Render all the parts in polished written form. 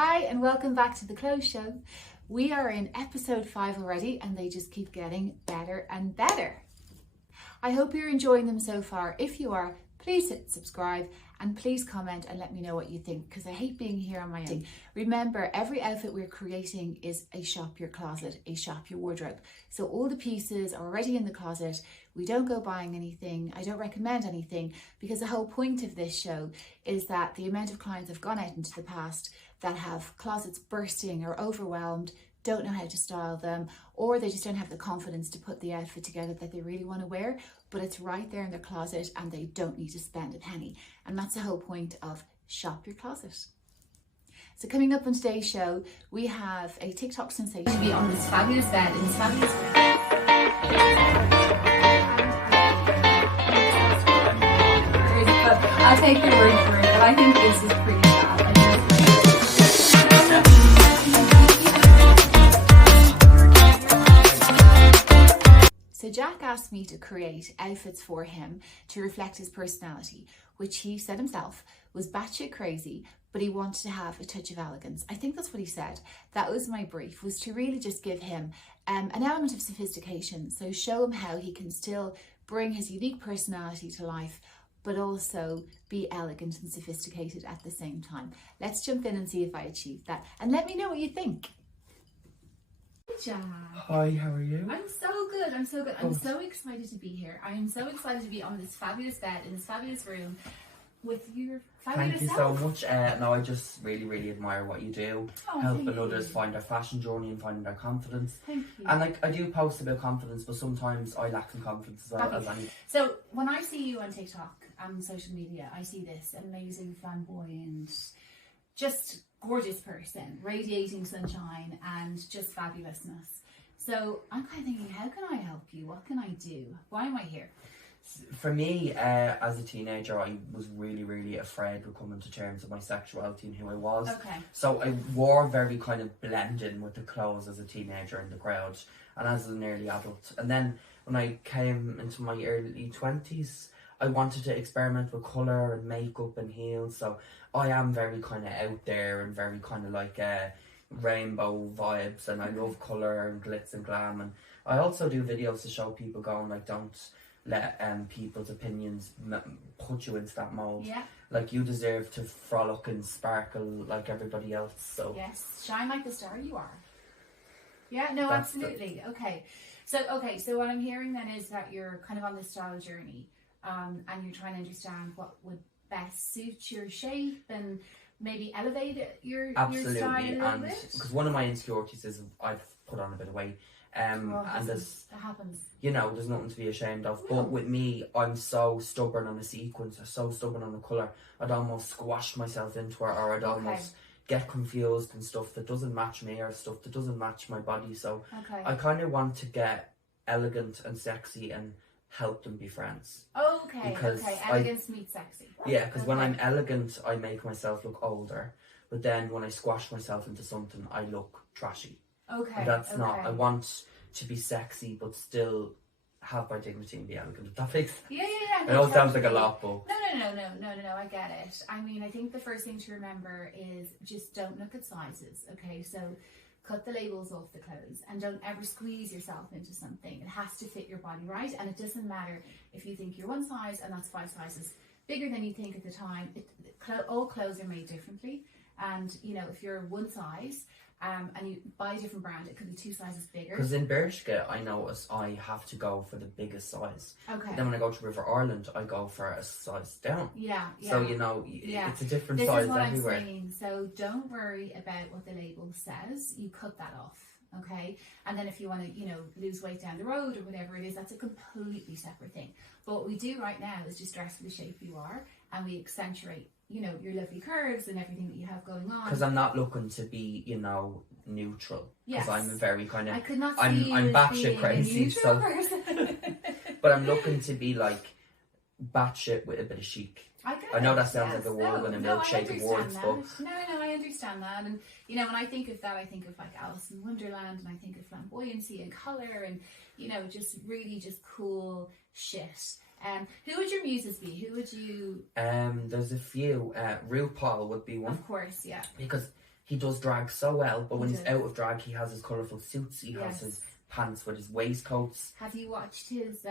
Hi and welcome back to The Clothes Show. We are in episode 5 already and they just keep getting better and better. I hope you're enjoying them so far. If you are, please hit subscribe and please comment and let me know what you think, because I hate being here on my own. Remember, every outfit we're creating is a shop your closet, a shop your wardrobe. So all the pieces are already in the closet. We don't go buying anything. I don't recommend anything, because the whole point of this show is that the amount of clients have gone out into the past that have closets bursting or overwhelmed, don't know how to style them, or they just don't have the confidence to put the outfit together that they really want to wear, but it's right there in their closet and they don't need to spend a penny. And that's the whole point of shop your closet. So coming up on today's show, we have a TikTok sensation to be on this fabulous bed in this fabulous I'll take your word for it, but I think this is pretty fab. So Jack asked me to create outfits for him to reflect his personality, which he said himself was batshit crazy, but he wanted to have a touch of elegance. I think that's what he said. That was my brief, was to really just give him an element of sophistication. So show him how he can still bring his unique personality to life, but also be elegant and sophisticated at the same time. Let's jump in and see if I achieve that. And let me know what you think. Jack. Hi, how are you? I'm so good. I'm so excited to be here. I am so excited to be on this fabulous bed in this fabulous room with your fabulous Thank you self. so much. No, I just really admire what you do. Helping others find their fashion journey and finding their confidence. Thank you. And like, I do post about confidence, but sometimes I lack in confidence as well. So when I see you on TikTok and social media, I see this amazing, flamboyant, just gorgeous person, radiating sunshine and just fabulousness. So I'm kind of thinking, how can I help you? What can I do? Why am I here? For me, as a teenager, I was really afraid of coming to terms with my sexuality and who I was. Okay. So I wore very kind of blending with the clothes as a teenager in the crowd and as an early adult. And then when I came into my early 20s, I wanted to experiment with colour and makeup and heels. So I am very kind of out there and very kind of like rainbow vibes, and I love colour and glitz and glam. And I also do videos to show people going like, don't let people's opinions put you into that mold. Yeah. Like, you deserve to frolic and sparkle like everybody else. So yes, shine like the star you are. Yeah, no, absolutely. Okay, so what I'm hearing then is that you're kind of on this style journey, and you're trying to understand what would best suit your shape and maybe elevate your style a little bit. Because one of my insecurities is I've put on a bit of weight. And that happens. You know, there's nothing to be ashamed of. No. But with me, I'm so stubborn on a sequence, or so stubborn on a colour, I'd almost squash myself into it, or I'd almost get confused and stuff that doesn't match me, or stuff that doesn't match my body. So I kind of want to get elegant and sexy and help them be friends. Elegance meets sexy. Yeah, because when I'm elegant, I make myself look older. But then when I squash myself into something, I look trashy. Okay. And that's not. I want to be sexy, but still have my dignity and be elegant. If that makes sense. Yeah. It all sounds like a lot, but No. I get it. I mean, I think the first thing to remember is just don't look at sizes. Okay, so cut the labels off the clothes and don't ever squeeze yourself into something. It has to fit your body, right? And it doesn't matter if you think you're one size and that's 5 sizes bigger than you think at the time. All clothes are made differently, and you know, if you're one size and you buy a different brand, it could be 2 sizes bigger. Because in Bershka, I notice I have to go for the biggest size. Okay. But then when I go to River Ireland, I go for a size down. Yeah. So you know, it's a different size everywhere. This is what I'm saying. So don't worry about what the label says. You cut that off. Okay. And then if you want to, lose weight down the road or whatever it is, that's a completely separate thing. But what we do right now is just dress for the shape you are, and we accentuate your lovely curves and everything that you have going on. Because I'm not looking to be, neutral. Because I'm a very kind of... I could not see I'm batshit crazy. So, but I'm looking to be like batshit with a bit of chic. I know that sounds like a word and a milkshake of words, but... No, I understand that. And, when I think of that, I think of like Alice in Wonderland, and I think of flamboyancy and colour and, just really just cool shit. Who would your muses be? Who would you... There's a few. RuPaul would be one. Of course, yeah. Because he does drag so well, but when he's out of drag, he has his colourful suits, he has his pants with his waistcoats. Have you watched his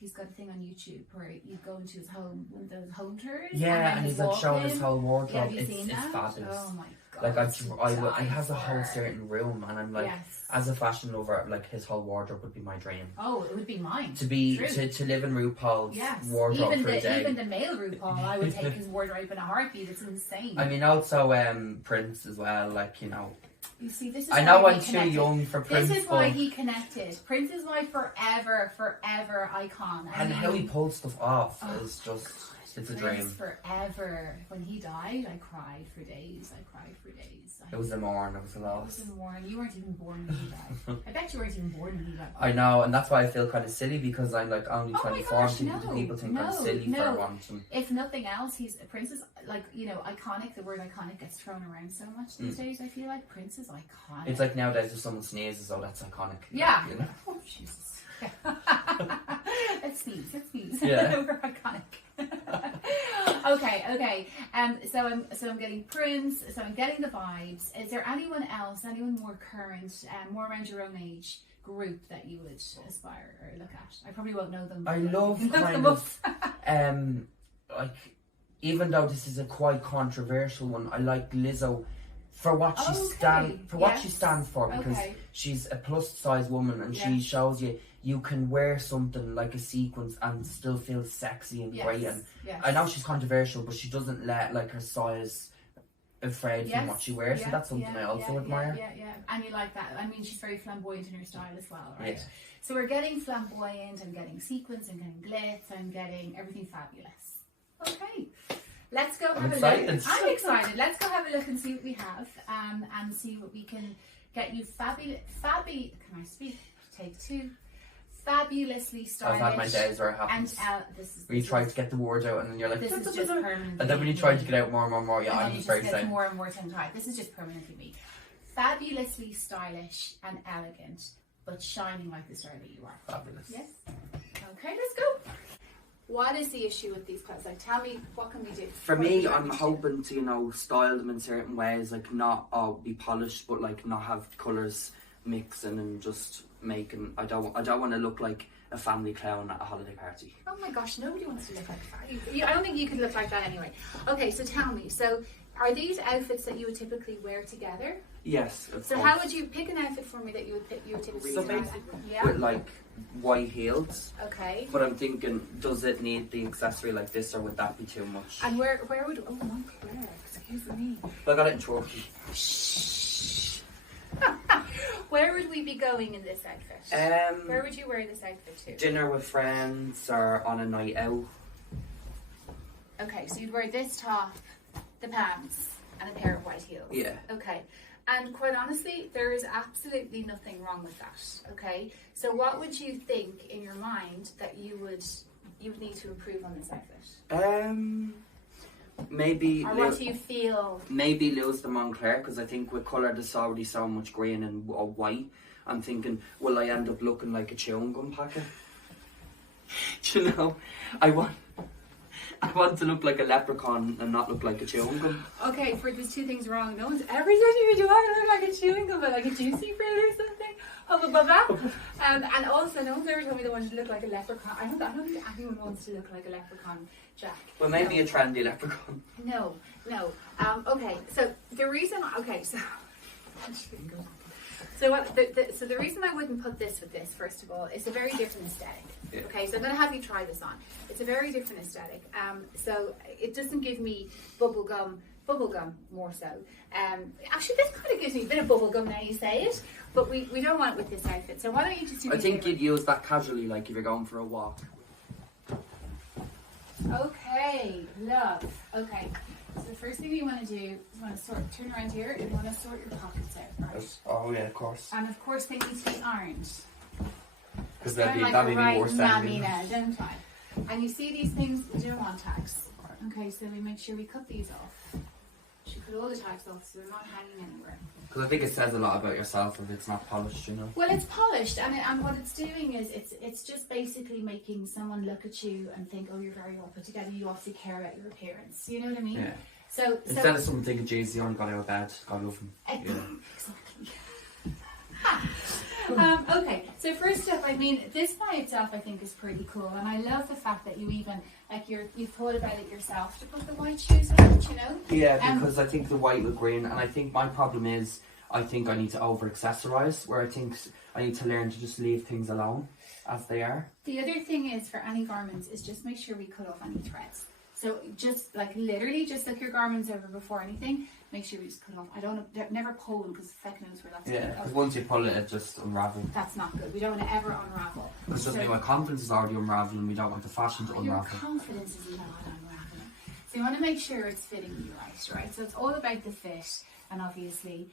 he's got a thing on YouTube where you go into his home, one of those home tours? Yeah, and he's like showing his whole wardrobe. Yeah, it's fabulous. Oh my god. Like he has a whole certain room, and I'm like, as a fashion lover, like his whole wardrobe would be my dream. Oh, it would be mine. To live in RuPaul's wardrobe for a day. Even the male RuPaul, I would take his wardrobe in a heartbeat. It's insane. I mean, also Prince as well, like, you know. You see, this is I know I'm too young for Prince. This is why he connected. Prince is my forever icon. And how he pulls stuff off is just, it's a dream. Forever. When he died, I cried for days. It was a mourn, it was a loss. It was a mourn. You weren't even born when he died. I bet you weren't even born when he died. I know, and that's why I feel kind of silly, because I'm like only 24 and people think I'm silly for wanting. If nothing else, Prince is like, you know, iconic. The word iconic gets thrown around so much these days. I feel like Prince is iconic. It's like nowadays if someone sneezes, oh, that's iconic. Yeah. You know? Oh, Jesus. Let's sneeze. Yeah. We're iconic. Okay. So I'm getting Prince. So I'm getting the vibes. Is there anyone else, anyone more current, more around your own age group that you would aspire or look at? I probably won't know them. I love kind of like, even though this is a quite controversial one, I like Lizzo for what she stands for, because she's a plus size woman, and she shows you can wear something like a sequence and still feel sexy and great. And I know she's controversial, but she doesn't let like her size afraid from what she wears. So that's something I also admire. Yeah. And you like that. I mean, she's very flamboyant in her style as well, right? Yeah. So we're getting flamboyant, I'm getting sequins, I'm getting glitz, I'm getting everything fabulous. Okay. Let's go have a look. I'm excited. Let's go have a look and see what we have, and see what we can get you can I speak? Take two. Fabulously stylish. I've had my days where it happens. And where you try to get the word out, and then you're like, this is just permanent. And then when you try to get out more, I'm just very same. More and more tongue-tied. This is just permanently me. Fabulously stylish and elegant, but shining like the star that you are. Fabulous. Yes. Okay, let's go. What is the issue with these clothes? Like, tell me, what can we do? For me, I'm hoping to, you know, style them in certain ways, like not be polished, but like not have colours mixing and just making. I don't want to look like a family clown at a holiday party. Oh my gosh, nobody wants to look like that. I don't think you could look like that anyway. Okay, so tell me, so are these outfits that you would typically wear together? Yes. So how would you pick an outfit for me that you would typically wear? Basically, with like white heels. Okay. But I'm thinking, does it need the accessory like this, or would that be too much? And where would Montclair? Excuse me. I got it in Turkey. Where would we be going in this outfit? Where would you wear this outfit to? Dinner with friends or on a night out. Okay, so you'd wear this top, the pants, and a pair of white heels. Yeah. Okay. And quite honestly, there is absolutely nothing wrong with that. Okay. So what would you think in your mind that you would need to improve on this outfit? Maybe. Or what do you feel? Maybe lose the Montclair, because I think with colour there's already so much green and white. I'm thinking, will I end up looking like a chewing gum packet? Do you know? I want to look like a leprechaun and not look like a chewing gum. Okay, there's two things wrong. No one's ever said you want to look like a chewing gum, but like a juicy fruit or something. And also, no one's ever told me they wanted to look like a leprechaun. I don't think anyone wants to look like a leprechaun, Jack. Well, maybe a trendy leprechaun. No. Okay, so the reason. Okay, so. So the reason I wouldn't put this with this, first of all, it's a very different aesthetic. Yeah. Okay, so I'm going to have you try this on. It's a very different aesthetic. So it doesn't give me bubblegum more so. Actually, this kind of gives me a bit of bubblegum now you say it, but we don't want it with this outfit. So why don't you just do I think you'd use that casually, like if you're going for a walk. Okay, love. Okay. So the first thing you want to do is you want to turn around here, and you want to sort your pockets out, right? Oh yeah, of course. And of course they need to be ironed. Because that'd be more mammy now, don't I? And you see these things, we don't want tags. Okay, so we make sure we cut these off. We should cut all the tags off so they're not hanging anywhere. Because I think it says a lot about yourself if it's not polished, you know. Well, it's polished, and what it's doing is it's just basically making someone look at you and think, oh, you're very well put together. You obviously care about your appearance. You know what I mean? Yeah. So instead of someone thinking, "Jeez, he only got out of bed, God love him." Exactly. Okay, so first up, I mean, this by itself I think is pretty cool, and I love the fact that you even, like, you've thought about it yourself to put the white shoes on, you know? Yeah, because I think the white with green, and I think my problem is, I think I need to over accessorize, where I think I need to learn to just leave things alone as they are. The other thing is, for any garments, is just make sure we cut off any threads. So just like literally just look your garments over before anything, make sure we just cut off. Never pull them because feck knows where that's going. Yeah, because once you pull it, it just unravels. That's not good. We don't want to ever unravel. Because just my confidence is already unraveling, we don't want the fashion to unravel. Your confidence is not unraveling. So you want to make sure it's fitting you right? So it's all about the fit, and obviously,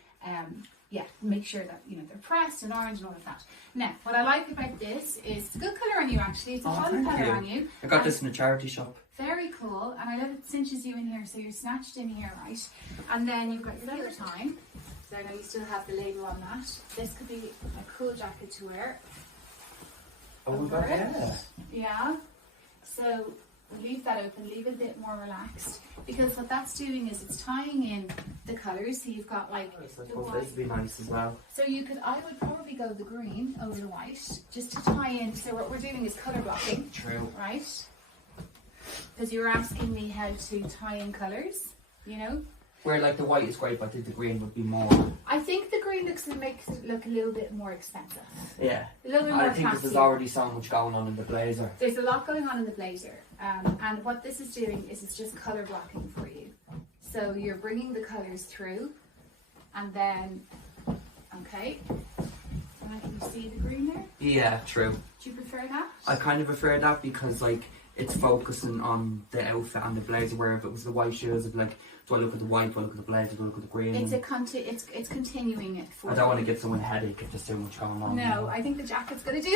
make sure that, you know, they're pressed and orange and all of that. Now, what I like about this is it's a good colour on you actually. It's a fun colour on you. I got this in a charity shop. Very cool, and I love it cinches you in here, so you're snatched in here, right? And then you've got your leather tie, so I know you still have the label on that. This could be a cool jacket to wear. Yeah. So leave that open, leave it a bit more relaxed, because what that's doing is it's tying in the colours. So you've got like the white. This would be nice as well. So I would probably go the green over the white, just to tie in. So what we're doing is colour blocking. True. Right? Because you were asking me how to tie in colours, you know? Where like the white is great, but I think the green would be more. I think the green makes it look a little bit more expensive. Yeah. A little bit more I think fancy. there's already so much going on in the blazer. There's a lot going on in the blazer. And what this is doing is it's just colour blocking for you. So you're bringing the colours through, and then, okay. Can you see the green there? Yeah, true. Do you prefer that? I kind of prefer that because like it's focusing on the outfit and the blazer, where if it was the white shoes, it'd be like, do I look at the white, do I look at the blazer, do I look at the green? It's continuing it for I don't want to give someone a headache if there's too much going on. No, I think the jacket's going to do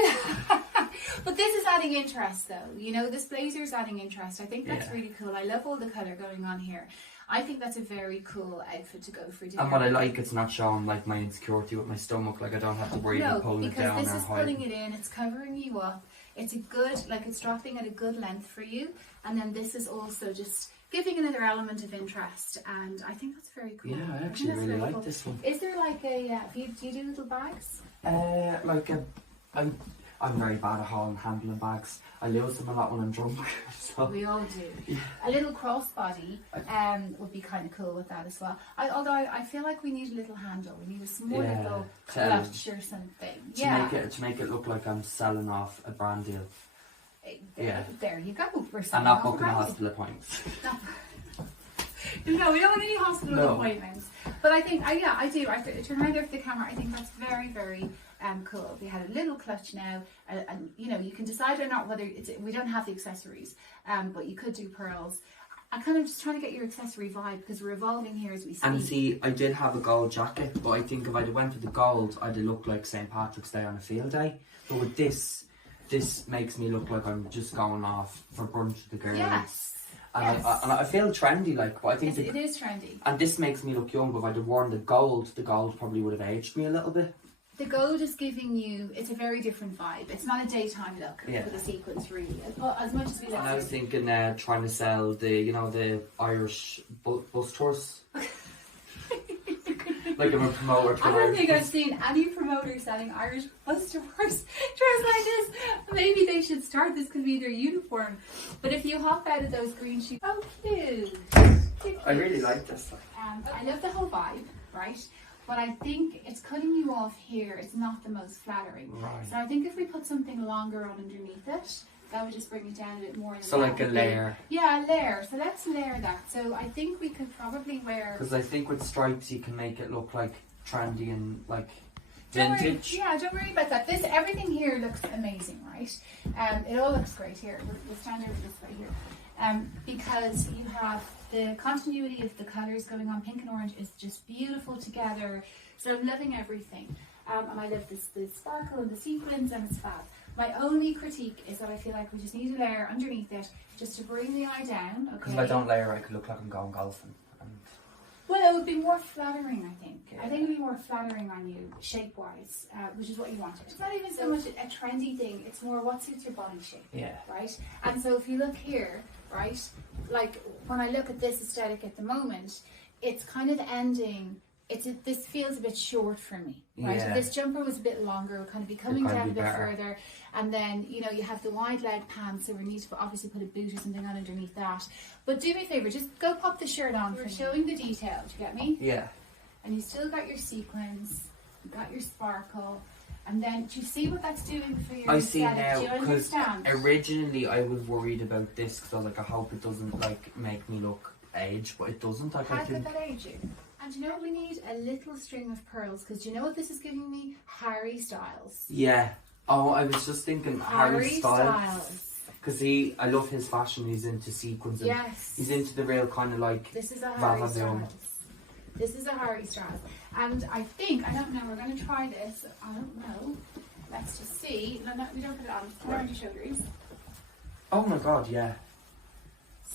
that. But this is adding interest though, you know, this blazer is adding interest. I think that's really cool. I love all the colour going on here. I think that's a very cool outfit to go for dinner. And what I like, it's not showing like my insecurity with my stomach, like I don't have to worry about pulling it down or hiding. No, because this is pulling it in, it's covering you up. It's a good, like it's dropping at a good length for you. And then this is also just giving another element of interest, and I think that's very cool. Yeah, I actually really like this one. Is there like a, do you do little bags? I'm very bad at handling bags. I lose them a lot when I'm drunk. So. We all do. Yeah. A little crossbody would be kind of cool with that as well. Although I feel like we need a little handle. We need a small little clutch or something. To make it look like I'm selling off a brand deal. There you go. I'm not booking hospital appointments. No, we don't want any hospital appointments. But I think, I do. I turn around there for the camera. I think that's very, very cool. We had a little clutch now, and you know, you can decide or not whether we don't have the accessories, but you could do pearls. I'm kind of just trying to get your accessory vibe because we're evolving here as we speak. And see, I did have a gold jacket, but I think if I'd went with the gold, I'd look like St. Patrick's Day on a field day. But with this makes me look like I'm just going off for brunch with the girls. Yes. And I feel trendy, like, but I think it is trendy. And this makes me look young, but if I'd have worn the gold probably would have aged me a little bit. The gold is giving you, it's a very different vibe. It's not a daytime look for the sequins, really. As much as we like. And I was thinking trying to sell the Irish bus tours. Like I'm a promoter. I don't think I've seen any promoter selling Irish bus tours dressed like this. Maybe they should start. This could be their uniform. But if you hop out of those green shoes, oh cute. I really like this. I love the whole vibe, right? But I think it's cutting you off here. It's not the most flattering. Right. So I think if we put something longer on underneath it, that would just bring it down a bit more. So like a layer. Yeah, a layer. So let's layer that. So I think we could probably wear... Because I think with stripes you can make it look like trendy and like vintage. Don't worry about that. Everything here looks amazing, right? It all looks great here. We'll stand over this way here. Because you have the continuity of the colours going on. Pink and orange is just beautiful together. So I'm loving everything. And I love the sparkle and the sequins, and it's fab. My only critique is that I feel like we just need a layer underneath it just to bring the eye down. Okay. Because if I don't layer, I could look like I'm going golfing. Well, it would be more flattering, I think. Yeah. I think it would be more flattering on you, shape-wise, which is what you wanted. It's not even so much a trendy thing. It's more what suits your body shape. Yeah. Right? And so if you look here, right, like when I look at this aesthetic at the moment, it's kind of ending. This feels a bit short for me, right? Yeah. If this jumper was a bit longer, it would kind of be coming down a bit further, and then you know you have the wide leg pants, so we need to obviously put a boot or something on underneath that. But do me a favour, just go pop the shirt on. We're showing the detail. Do you get me? Yeah. And you still got your sequins, you got your sparkle, and then do you see what that's doing for your see aesthetic? now, Do you because understand? originally I was worried about this because I was like, I hope it doesn't like make me look aged, but it doesn't. Like, How I could think that age you? And you know what, we need a little string of pearls, because you know what this is giving me? Harry Styles. yeah. Oh, I was just thinking Harry Styles. Because I love his fashion. He's into sequins. And Yes. he's into the real kind of like. This is a Harry Vava Styles. This is a Harry Styles. And I think, I don't know, we're going to try this. I don't know. Let's just see. No, we don't put it on. Put it around your shoulders. Oh my god, yeah.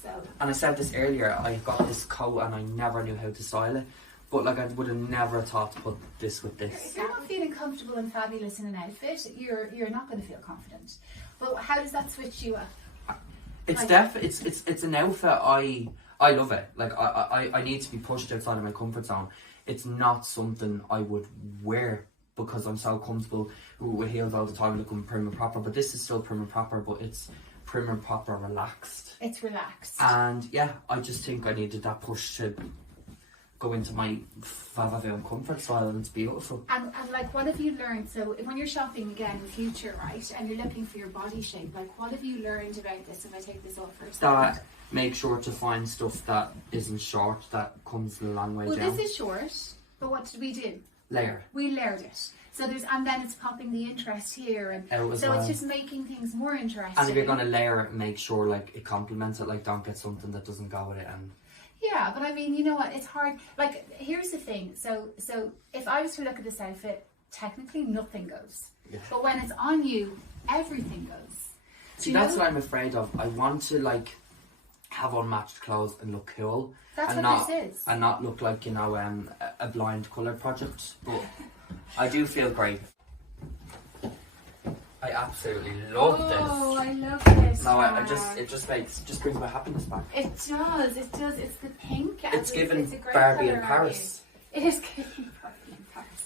So. And I said this earlier, I got this coat and I never knew how to style it. But like I would have never thought to put this with this. If you're not feeling comfortable and fabulous in an outfit, you're not going to feel confident. But how does that switch you up? It's Like- it's an outfit I love it. Like I need to be pushed outside of my comfort zone. It's not something I would wear because I'm so comfortable with heels all the time looking prim and proper. But this is still prim and proper, but it's prim and proper relaxed. It's relaxed. And yeah, I just think I needed that push to go into my FAB comfort style, and it's beautiful. And like, what have you learned? So when you're shopping again in the future, right, and you're looking for your body shape, like what have you learned about this? If I take this off for a second. That make sure to find stuff that isn't short, that comes a long way Well, down. this is short, but what did we do? Layer. We layered it. So and then it's popping the interest here, and Out as so well. it's just making things more interesting. And if you're gonna layer it, make sure like it complements it. Like don't get something that doesn't go with it. And Yeah, but I mean, you know what? It's hard. Like, here's the thing. So if I was to look at this outfit, technically nothing goes. Yeah. But when it's on you, everything goes. see, that's what I'm afraid of. I want to like have unmatched clothes and look cool. That's and what not, this is. And not look like, you know, a blind colour project. But I do feel great. I absolutely love this. Oh, I love this. No, Tara. it just brings my happiness back. It does. It's the pink. and It's given it's a great Barbie colour in on Paris. you. It is giving Barbie in Paris.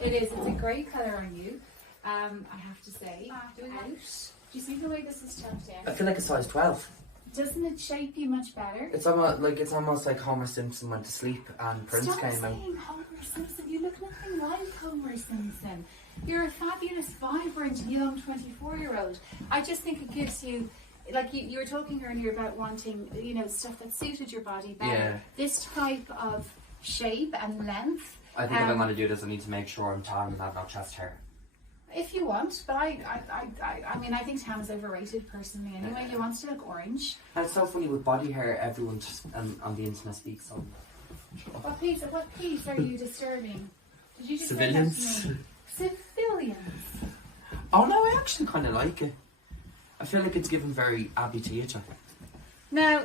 It is. It's a great colour on you. I have to say. Do you see the way this is tucked I in? feel like a size 12. Doesn't it shape you much better? It's almost like Homer Simpson went to sleep and Prince Stop came out. saying Homer Simpson. You look nothing like Homer Simpson. You're a fabulous, vibrant, young 24-year-old. I just think it gives you, like you were talking earlier about wanting, you know, stuff that suited your body better. Yeah. This type of shape and length. I think if I'm going to do this, I need to make sure I'm tan and have no chest hair. If you want, but I mean, I think tan is overrated personally. Anyway, you want to look orange. And it's so funny with body hair. Everyone just on the internet speaks on. What piece are you disturbing? Did you just say that Civilians. to me? Civilians. Oh no, I actually kind of like it. I feel like it's given very Abby Theatre. Now,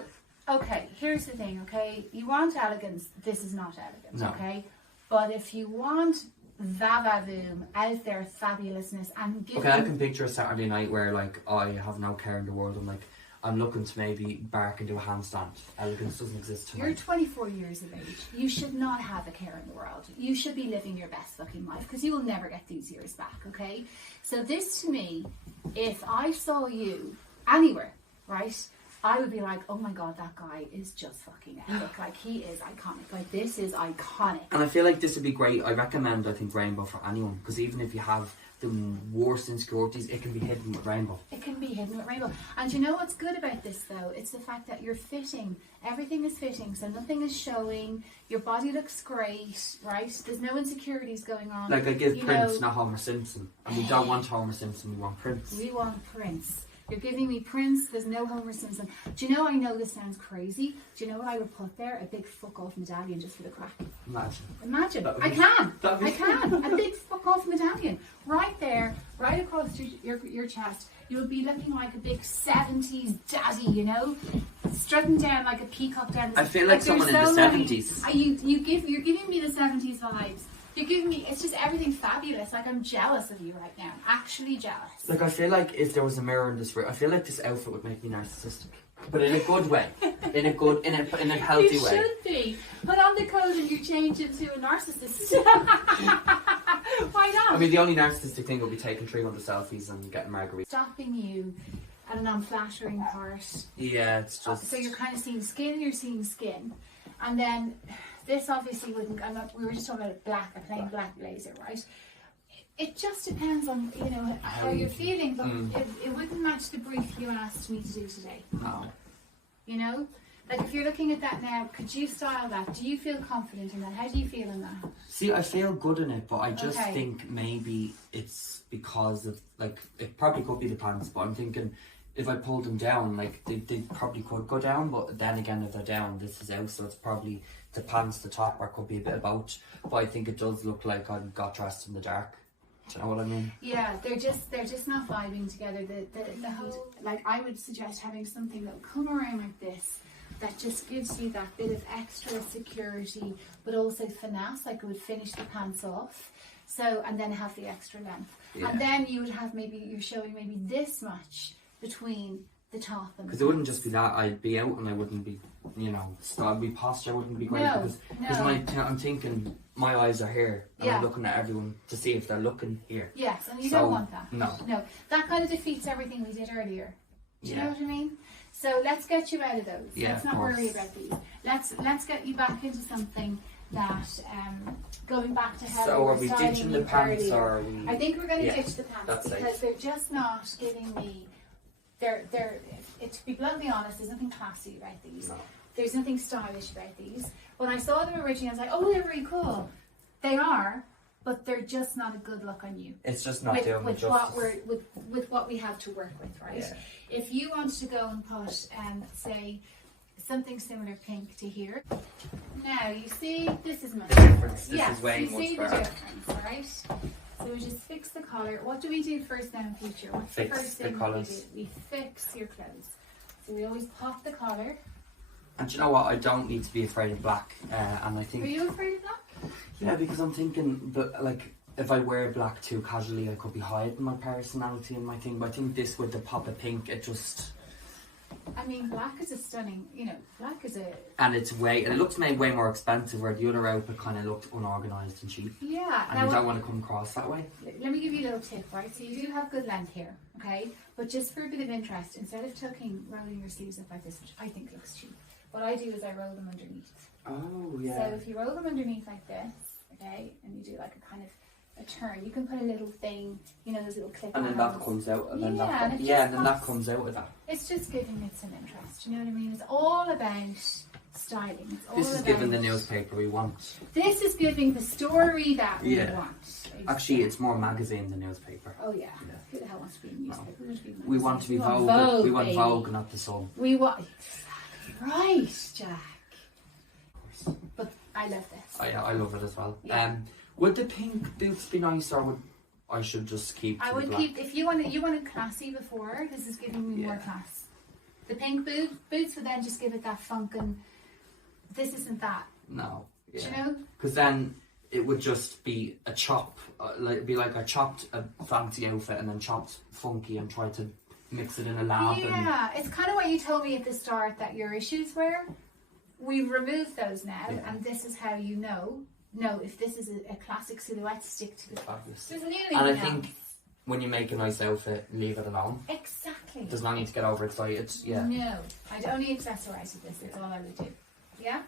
okay, here's the thing, okay? You want elegance, this is not elegant, No. okay? But if you want vavavoom, out there fabulousness, and give Okay, I can picture a Saturday night where like I have no care in the world. I'm looking to maybe bark and do a handstand. Elegance doesn't exist You're tonight. 24 years of age. You should not have a care in the world. You should be living your best fucking life, because you will never get these years back, okay? So this, to me, if I saw you anywhere, right, I would be like, oh my god, that guy is just fucking epic. Like, he is iconic. Like, this is iconic. And I feel like this would be great. I recommend, I think, rainbow for anyone, because even if you have the worst insecurities, it can be hidden with rainbow. It can be hidden with rainbow. And you know what's good about this though? It's the fact that you're fitting. Everything is fitting, so nothing is showing. Your body looks great, right? There's no insecurities going on. Like I give You Prince, know, not Homer Simpson. And we don't want Homer Simpson, we want Prince. we want Prince. You're giving me Prince, there's no Homer Simpson. Do you know, I know this sounds crazy. Do you know what I would put there? A big fuck off medallion just for the crack. Imagine. That would I be- can. that would be I can. A big fuck off medallion. Right there, right across your chest. You would be looking like a big 70s daddy, you know? Strutting down like a peacock down the I feel like someone in the many- 70s. You're giving me the 70s vibes. You're giving me, it's just everything fabulous. Like, I'm jealous of you right now. Actually jealous. Like I feel like if there was a mirror in this room, I feel like this outfit would make me narcissistic. But in a good way. In a healthy You way. should be. Put on the coat and you change into a narcissist. Why not? I mean, the only narcissistic thing would be taking 300 selfies and getting margaritas. Stopping you at an unflattering part. Yeah, it's just... So you're kind of seeing skin, and then this obviously wouldn't. We were just talking about a plain black blazer, right? It just depends on how you're feeling, but it wouldn't match the brief you asked me to do today. No. You know, like if you're looking at that now, could you style that? Do you feel confident in that? How do you feel in that? See, I feel good in it, but I just think maybe it's because of, like, it probably could be the pants, but I'm thinking if I pulled them down, like, they probably could go down, but then again, if they're down, this is out, so it's probably the pants, the top, or could be a bit of both. But I think it does look like I got dressed in the dark. Do you know what I mean? Yeah, they're just not vibing together. The whole, like, I would suggest having something that will come around like this, that just gives you that bit of extra security, but also finesse, like it would finish the pants off. So, and then have the extra length. Yeah. And then you would have you're showing maybe this much between the top and because it wouldn't just be that, I'd be out and I wouldn't be, I'd be posture wouldn't be great, because I'm thinking my eyes are here and I'm looking at everyone to see if they're looking here. Yes, and you don't want that. No, that kind of defeats everything we did earlier. Do you know what I mean? So let's get you out of those. Let's not worry about these. Let's get you back into something that going back to how so we are we ditching the pants earlier. or are we... I think we're going to ditch the pants because safe. they're just not giving me. To be bluntly honest, there's nothing classy about these. No. There's nothing stylish about these. When I saw them originally, I was like, oh, they're very cool. They are, but they're just not a good look on you. It's just not doing with justice. with what we have to work with, right? Yeah. If you want to go and put, say, something similar pink to here. Now, you see, this is much The difference. This yes, is way you much see better. the difference, right? So we just fix the collar. What do we do first now in future? What's Fix the first the thing collars. we do? We fix your clothes. So we always pop the collar. And do you know what? I don't need to be afraid of black. And I think... Are you afraid of black? Yeah, because I'm thinking that, like, if I wear black too casually, I could be hiding my personality and my thing. But I think this with the pop of pink, it just... I mean, black is a stunning, black is a... And it looks made way more expensive, where the other outfit kind of looked unorganised and cheap. Yeah. And you don't want to come across that way. Let me give you a little tip, right? So you do have good length here, okay? But just for a bit of interest, instead of rolling your sleeves up like this, which I think looks cheap, what I do is I roll them underneath. Oh, yeah. So if you roll them underneath like this, okay, and you do like a kind of a turn, you can put a little thing, those little clip. And then that comes out, and then that comes out of that. It's just giving it some interest. You know what I mean? It's all about styling. It's all this is giving the newspaper we want. This is giving the story that we want. Exactly. Actually, it's more magazine than newspaper. Oh yeah. Who the hell wants to be in newspaper? No. We want to be Vogue. We want Vogue, not the Sun. We want. Right, Jack. But I love this. I love it as well. Yeah. Would the pink boots be nice, or would I should just keep? I would black? keep. If you wanted classy before, this is giving me more class. The pink boots would then just give it that funk, and this isn't that. No. Yeah. Do you know? Because then it would just be a chop, I chopped a fancy outfit and then chopped funky and tried to mix it in a lab. Yeah, it's kind of what you told me at the start that your issues were. We've removed those now, and this is how you know if this is a classic silhouette, stick to the Fabulous. There's nearly and I think when you make a nice outfit, leave it alone. Exactly. Does not need to get overexcited. Yeah. No, I'd only accessorize with this. That's all I would do. Yeah.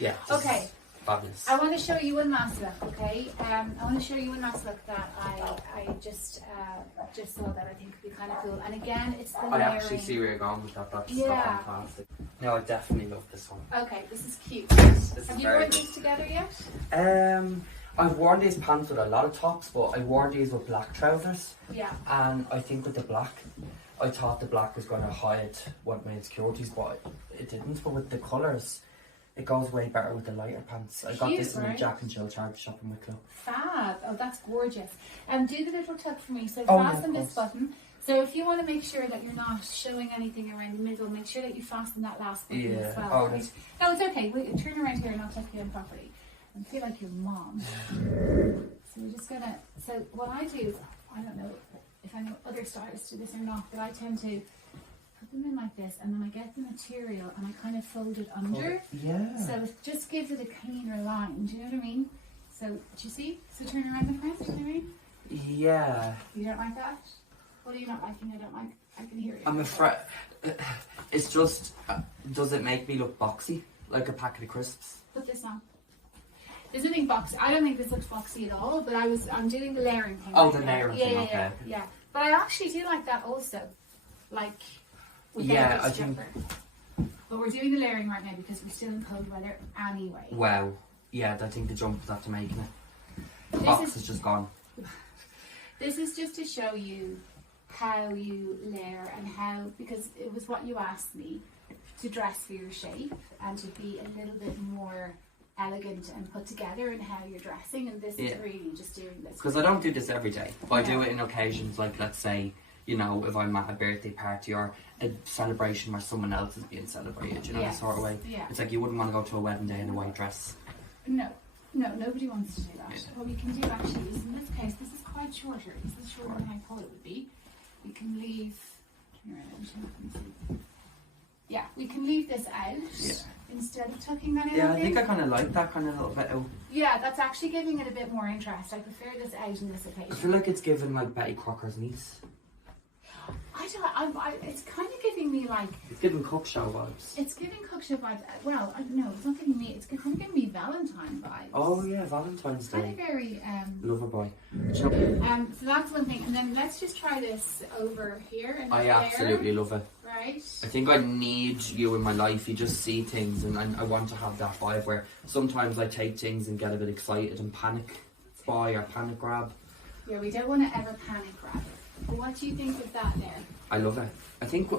Yeah. Okay. Fabulous. I want to show you one last look, okay? I want to show you one last look that I just saw that I think would be kind of cool. And again, it's the layering. I actually see where you're going with that. That's so fantastic. No, I definitely love this one. Okay, this is cute. This Have is you worn these together yet? I've worn these pants with a lot of tops, but I wore these with black trousers. Yeah. And I think with the black, I thought the black was going to hide one of my insecurities, but it didn't. But with the colours, it goes way better with the lighter pants. I got this in the Jack and Jill Charge shop in Wicklow. Fab. Oh, that's gorgeous. Do the little tuck for me. So fasten this button. So if you want to make sure that you're not showing anything around the middle, make sure that you fasten that last button as well. Oh, right? No, it's okay. Wait, turn around here and I'll tuck you in properly. And feel like your mom. So we're just gonna. So what I do is, I don't know if I know other stylists do this or not, but I tend to put them in like this, and then I get the material and I kind of fold it under. Yeah. So it just gives it a cleaner line. Do you know what I mean? So, do you see? So turn around the front. Do you know what I mean? Yeah. You don't like that? What are you not liking? I don't like. I can hear you. I'm afraid. It's just. Does it make me look boxy, like a packet of crisps? Put this on. There's nothing boxy. I don't think this looks boxy at all. But I'm doing the layering thing. Oh, right the now. layering Yeah, thing. yeah, Okay. yeah. But I actually do like that also. Like. Without Yeah, the I think. stripper. But we're doing the layering right now because we're still in cold weather anyway. Wow. Yeah, I think the jump is after making it. The This box is- is just gone. This is just to show you how you layer and how, because it was what you asked me, to dress for your shape and to be a little bit more elegant and put together in how you're dressing, and this is really just doing this. Because I don't do this every day, but I do it in occasions, like let's say, you know, if I'm at a birthday party or a celebration where someone else is being celebrated, you know, Yes. the sort of way. Yeah. It's like you wouldn't want to go to a wedding day in a white dress. No, nobody wants to do that. What we can do actually is, in this case, this is quite shorter. This is shorter than I thought it would be. We can leave. Turn around, so you can see. Yeah, we can leave this out instead of tucking that in. Yeah, I think I kind of like that kind of little bit out. Yeah, that's actually giving it a bit more interest. I prefer this out in this I occasion. feel like it's giving like Betty Crocker's niece. It's kind of giving me like. It's giving cook show vibes. It's giving cook show vibes. Well, no, it's not giving me. It's kind of giving me Valentine vibes. Oh yeah, Valentine's Kind of Day. very. Lover boy. So that's one thing, and then let's just try this over here. I absolutely love it. Right. I think I need you in my life. You just see things, and I want to have that vibe where sometimes I take things and get a bit excited and panic buy or panic grab. Yeah, we don't want to ever panic grab it. But what do you think of that there? I love it. I think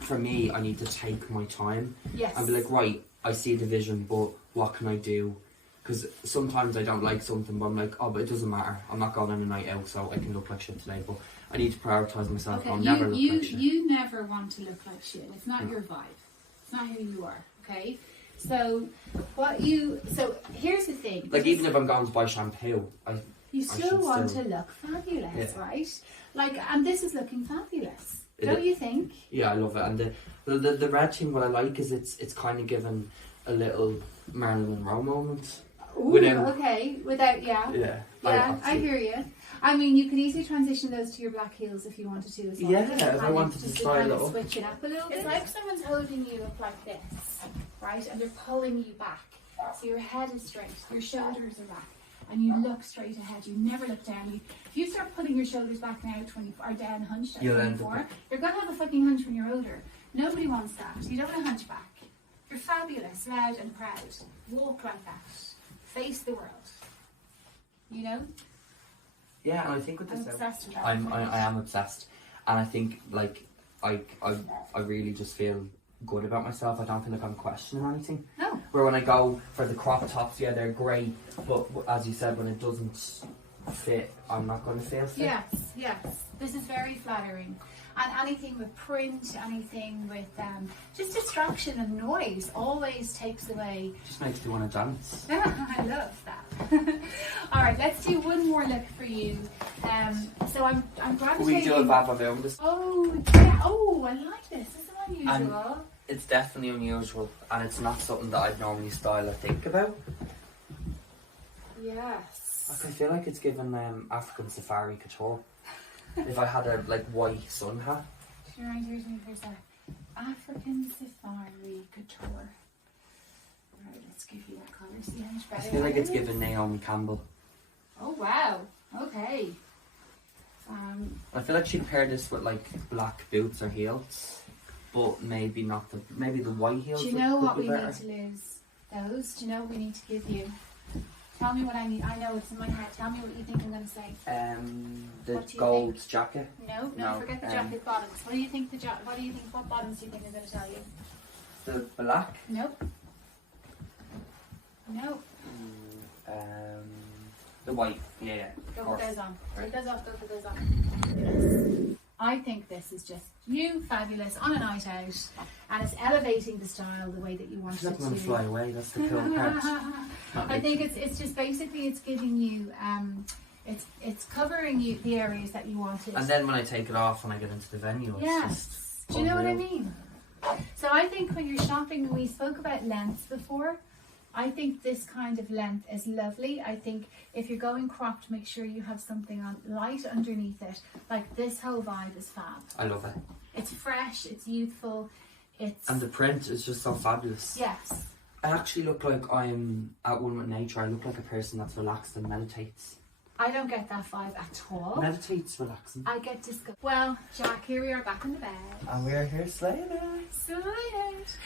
for me, I need to take my time Yes. and be like, right, I see the vision, but what can I do? Because sometimes I don't like something, but I'm like, oh, but it doesn't matter. I'm not going on a night out, so I can look like shit today. But I need to prioritise myself. Okay, I'll never look like shit. You never want to look like shit. It's not your vibe. It's not who you are. Okay. So here's the thing. Like even if I'm going to buy shampoo, you still want still- to look fabulous, Yeah. right? Like, and this is looking fabulous. It Don't is. you think? Yeah, I love it. And the red thing, what I like is it's kind of given a little Marilyn Monroe moment. Ooh, Without- without, yeah. Yeah. I hear you. I mean, you could easily transition those to your black heels if you wanted to as well. Yeah, Just if I kind wanted of- to just style kind it of up. switch it up a little bit. It's like someone's holding you up like this, right? And they're pulling you back. So your head is straight, your shoulders are back, and you look straight ahead. You never look down. If you start putting your shoulders back now at 24 or down hunched at You'll end 24, up- you're gonna have a fucking hunch when you're older. Nobody wants that. You don't want to hunch back. You're fabulous, loud and proud. Walk like that. Face the world. You know? Yeah, and I think with I'm this, obsessed with that. I am obsessed, and I think like I really just feel good about myself. I don't feel like I'm questioning anything. No. Where when I go for the crop tops, yeah, they're great, but as you said, when it doesn't fit, I'm not going to feel fit. Yes. This is very flattering. And anything with print, anything with just distraction and noise always takes away. Just makes me want to dance. I love that. All right, let's do one more look for you. So I'm gravitating. We do a FAB on this. Oh yeah. Oh, I like this. This is unusual. It's definitely unusual, and it's not something that I'd normally style or think about. Yes. Like, I feel like it's given African safari couture. If I had a white sun hat. Sure, here's me for a sec. African safari couture. Right, let's give you that colour. See how much I better feel like that it's is? given Naomi Campbell. Oh wow. Okay. I feel like she'd pair this with black boots or heels, but maybe not maybe the white heels. Do you know would what be we better. need to lose? Those. Do you know what we need to give you? Tell me what I need. I know it's in my head. Tell me what you think I'm going to say. The What do you gold think? jacket. No, forget the jacket bottoms. What do you think what bottoms do you think I'm going to tell you? The black. Nope. The white. Yeah. Go of put course. those on. Take those off, go put those on. I think this is just you, fabulous, on a night out, and it's elevating the style the way that you want She's it not going to. to fly away. That's the cool part. I think it's just basically it's giving you it's covering you the areas that you want it. And then when I take it off and I get into the venue, it's just Do you know what I mean? So I think when you're shopping, we spoke about lengths before. I think this kind of length is lovely. I think if you're going cropped, make sure you have something on light underneath it. Like this whole vibe is fab. I love it. It's fresh, it's youthful, and the print is just so fabulous. Yes. I actually look like I'm at one with nature. I look like a person that's relaxed and meditates. I don't get that vibe at all. Meditate's relaxing. I get disco. Well, Jack, here we are back in the bed. And we're here slaying it. Slaying it.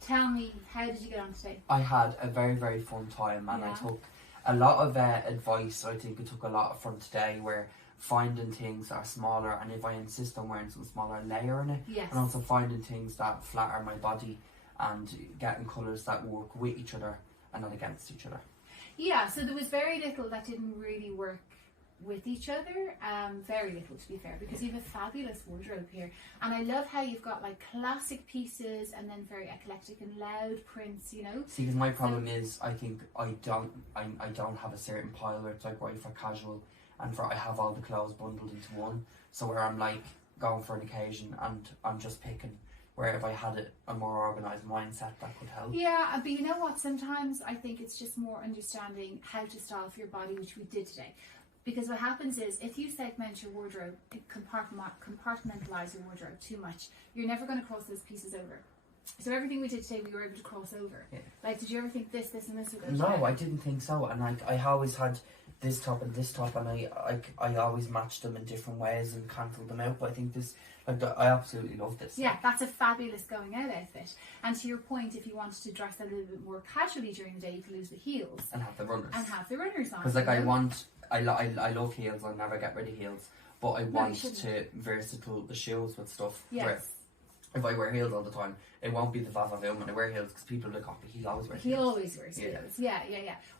Tell me, how did you get on today? I had a very, very fun time, and I took a lot of advice. I think I took a lot from today, where finding things that are smaller, and if I insist on wearing some smaller layer in it, Yes. and also finding things that flatter my body and getting colours that work with each other and not against each other. Yeah, so there was very little that didn't really work with each other. Very little, to be fair, because you have a fabulous wardrobe here, and I love how you've got like classic pieces and then very eclectic and loud prints. You know. See, because my problem is, I think I don't have a certain pile where it's like right for casual, and for I have all the clothes bundled into one. So where I'm like going for an occasion and I'm just picking. Where if I had a more organised mindset, that could help. Yeah, but you know what? Sometimes I think it's just more understanding how to style for your body, which we did today. Because what happens is, if you segment your wardrobe, compartmentalise your wardrobe too much, you're never going to cross those pieces over. So everything we did today, we were able to cross over. Yeah. Like, did you ever think this, and this would go together? No, I didn't think so. And I always had this top, and I always matched them in different ways and cancelled them out. But I think this, I absolutely love this. Yeah, that's a fabulous going out outfit. And to your point, if you wanted to dress a little bit more casually during the day, you could lose the heels. And have the runners. On. Because I love heels. I'll never get rid of heels. But I want to versatile the shoes with stuff. Yes. Where if I wear heels all the time, it won't be the FAB when I wear heels, because people are like, oh, he always wears heels. He always wears heels. Yeah.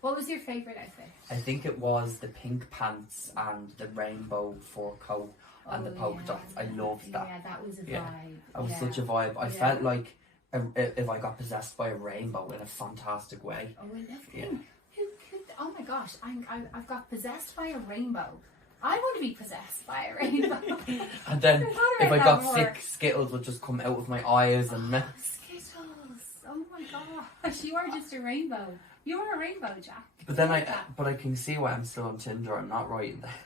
What was your favourite outfit? I think it was the pink pants and the rainbow fur coat and the polka dots. I loved that. Yeah, that was a vibe. That was such a vibe. I felt like if I got possessed by a rainbow in a fantastic way. Oh, I love it. Oh my gosh, I've got possessed by a rainbow. I want to be possessed by a rainbow. And then if I got sick, Skittles would just come out of my eyes and Skittles! Oh my gosh, you are just a rainbow. You are a rainbow, Jack. But then I can see why I'm still on Tinder. I'm not right in the head.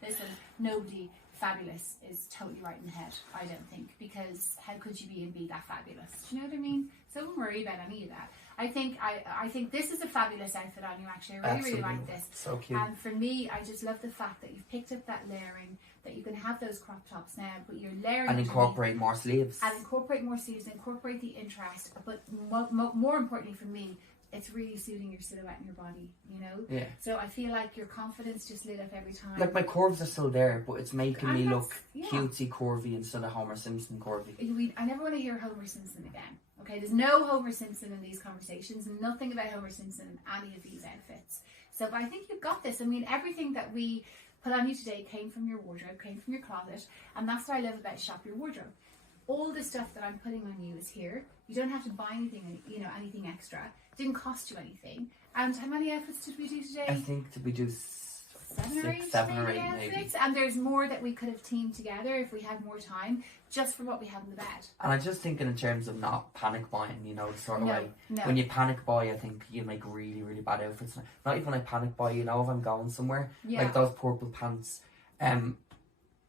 Listen, nobody fabulous is totally right in the head, I don't think, because how could you be and be that fabulous? Do you know what I mean? So don't worry about any of that. I think this is a fabulous outfit on you, actually. I really like this. So cute. And for me, I just love the fact that you've picked up that layering, that you can have those crop tops now, but you're layering and incorporate more sleeves. And incorporate more sleeves, incorporate the interest, but more importantly for me, it's really suiting your silhouette and your body, you know? Yeah. So I feel like your confidence just lit up every time. Like, my curves are still there, but it's making me look cutesy curvy instead of Homer Simpson curvy. I never want to hear Homer Simpson again. Okay, there's no Homer Simpson in these conversations, nothing about Homer Simpson in any of these outfits. So I think you've got this. I mean, everything that we put on you today came from your wardrobe, came from your closet, and that's what I love about Shop Your Wardrobe. All the stuff that I'm putting on you is here. You don't have to buy anything, anything extra. It didn't cost you anything. And how many outfits did we do today? I think did we do seven or eight outfits? And there's more that we could have teamed together if we had more time, just for what we have in the bed. And I'm just thinking in terms of not panic buying, the sort of way. No. When you panic buy, I think you make really, really bad outfits. Not even when I panic buy, if I'm going somewhere, like those purple pants,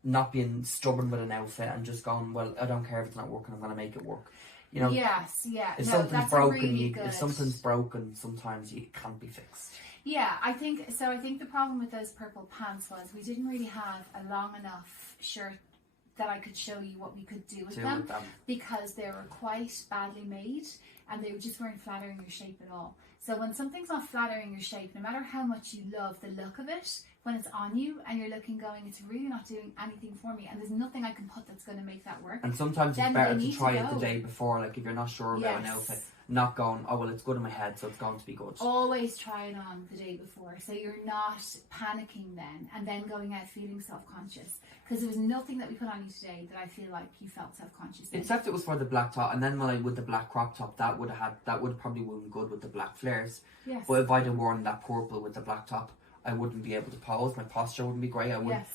not being stubborn with an outfit and just going, well, I don't care if it's not working, I'm going to make it work. Yes, yeah. If something's broken, if something's broken, sometimes it can't be fixed. Yeah, I think the problem with those purple pants was we didn't really have a long enough shirt that I could show you what we could do with them, because they were quite badly made and they just weren't flattering your shape at all. So when something's not flattering your shape, no matter how much you love the look of it, when it's on you and you're looking going, it's really not doing anything for me, and there's nothing I can put that's going to make that work. And sometimes it's better to try it the day before, like if you're not sure about an outfit, not going, oh well, it's good in my head, so it's going to be good. Always try it on the day before, so you're not panicking then and then going out feeling self-conscious, because there was nothing that we put on you today that I feel like you felt self-conscious in. Except it was for the black top, and then with the black crop top, that would have probably been good with the black flares. Yes. But if I'd have worn that purple with the black top, I wouldn't be able to pose. My posture wouldn't be great. I wouldn't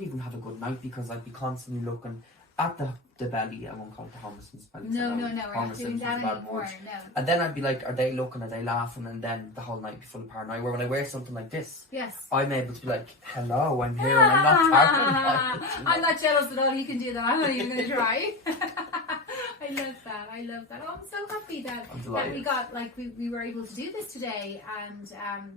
even have a good night, because I'd be constantly looking at the belly. I won't call it the homelessness belly. No, we're not doing that anymore. No. And then I'd be like, are they looking? Are they laughing? And then the whole night be full of paranoia. Where when I wear something like this, yes, I'm able to be like, hello, I'm here, and I'm not paranoid. I'm not jealous at all. You can do that. I'm not even going to try. I love that. Oh, I'm so happy that we got, like, we were able to do this today, and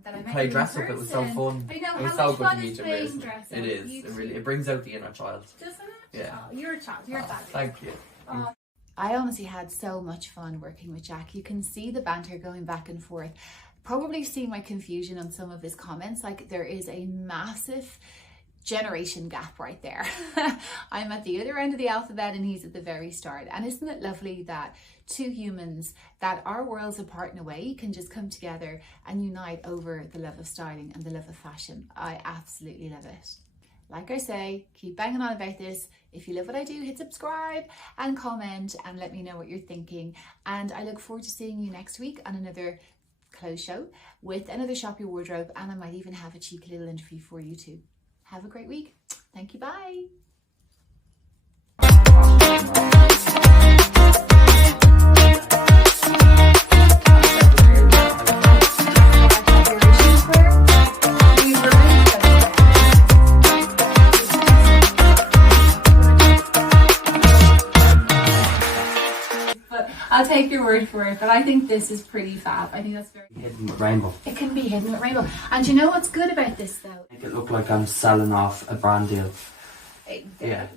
that I met Play you dress in up. person. It was so fun. I know, it was how so much good fun to meet is you. playing dress up? It is. It really. It brings out the inner child. Doesn't it? Yeah. Oh, you're a child. You're fabulous. Thank you. Oh. I honestly had so much fun working with Jack. You can see the banter going back and forth. Probably see my confusion on some of his comments. Like, there is a massive generation gap right there. I'm at the other end of the alphabet and he's at the very start. And isn't it lovely that two humans that are worlds apart in a way can just come together and unite over the love of styling and the love of fashion? I absolutely love it. Like I say, keep banging on about this. If you love what I do, hit subscribe and comment and let me know what you're thinking. And I look forward to seeing you next week on another clothes show with another Shop Your Wardrobe, and I might even have a cheeky little interview for you too. Have a great week. Thank you. Bye. I'll take your word for it, but I think this is pretty fab. I think that's very hidden with rainbow. It can be hidden with rainbow. And you know what's good about this though? Make it look like I'm selling off a brand deal. Yeah.